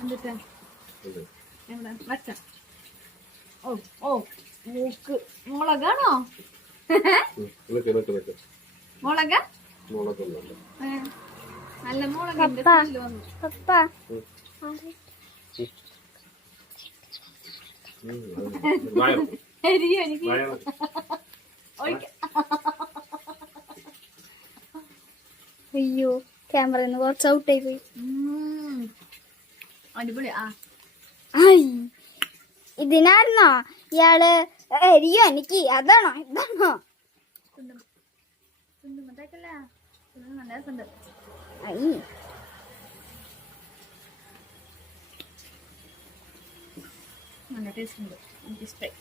എന്നിട്ട് എവിടെ വച്ച ഓ ഓ മൂക്ക് മുളകാണോ മുളക നല്ല മുളകിന്റെ സ്മെല്ല് വന്നു എനിക്ക് അയ്യോ ക്യാമറന്ന് കുറച്ച് ഔട്ടായി പോയി. അടിപൊളി. ഇതിനായിരുന്നോ ഇയാള് എരിയോ എനിക്ക് അതാണോ ഇതാണോ നല്ല രസമുണ്ട്. നല്ല ടേസ്റ്റ് ഉണ്ട്. എനിക്കിഷ്ടായി.